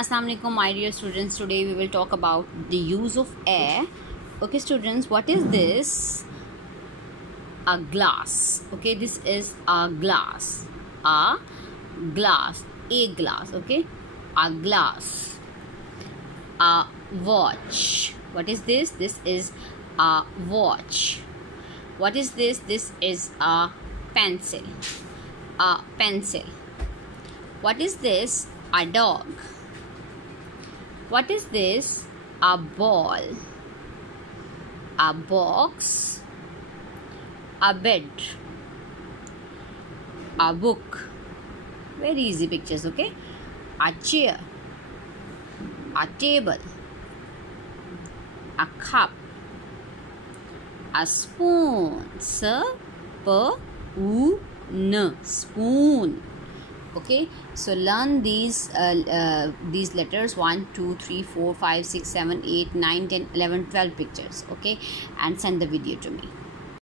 Assalamu alaikum, my dear students. Today we will talk about the use of air. Okay students, what is this? A glass. Okay, this is a glass. A glass. Okay, a glass. A watch. What is this? This is a watch. What is this? This is a pencil. A pencil. What is this? A dog. What is this? A ball. A box. A bed. A book. Very easy pictures, okay? A chair. A table. A cup. A spoon. Spoon. Okay, so learn these letters 1 2 3 4 5 6 7 8 9 10 11 12 pictures, okay, and send the video to me.